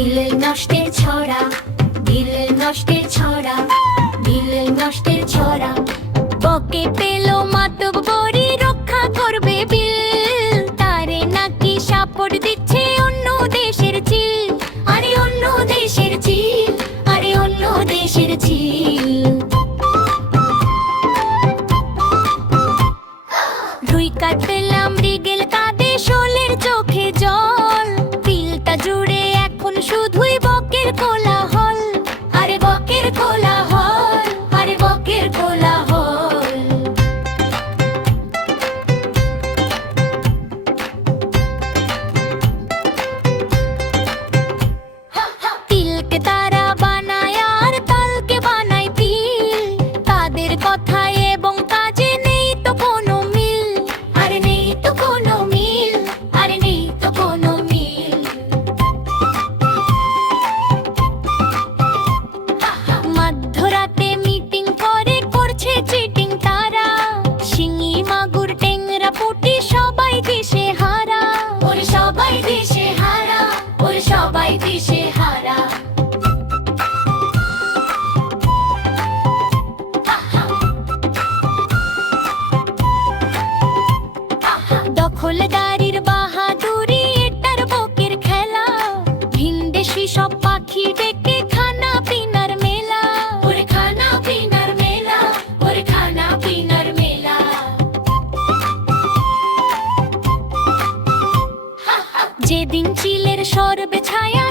দিল নষ্টের ছড়া, দিল নষ্টের ছড়া, দিল নষ্টের ছড়া। বকে পেল মাতব বড়ি রক্ষা করবে বিল, তারে নাকি সাপোর্ট দিচ্ছে অন্য দেশের চিল। আরে অন্য দেশের চিল, আরে অন্য দেশের চিল। রুই কাটলাম মৃগেল কাঁদে শোলের চোখে জল, বিলটা জুড়ে এখন শুধুই বকের কোলাহল। আরে বকের কোলাহল, আরে বকের কোলাহল। তিলকে তারা বানায় আর তালকে বানায় তিল, তাদের কথায় এবং কাজে নেই তো কোনো মিল। আরে নেই তো কোনো মিল, আরে নেই তো কোনো মিল। মধ্যরাতে মিটিং করে করছে চিটিং তারা, শিঙি মাগুর টেংরা পুঁটি সবাই দিশে হারা। ওরে সবাই দিশে হারা, ওরে সবাই দিশে হারা। দখলদারির বাহাদুরি এটার বকের খেলা, ভিনদেশি সব পাখি ডেকে খানা পিনার মেলা। ওরে খানা পিনার মেলা, ওরে খানা পিনার মেলা। যেদিন চিলের সরবে ছায়া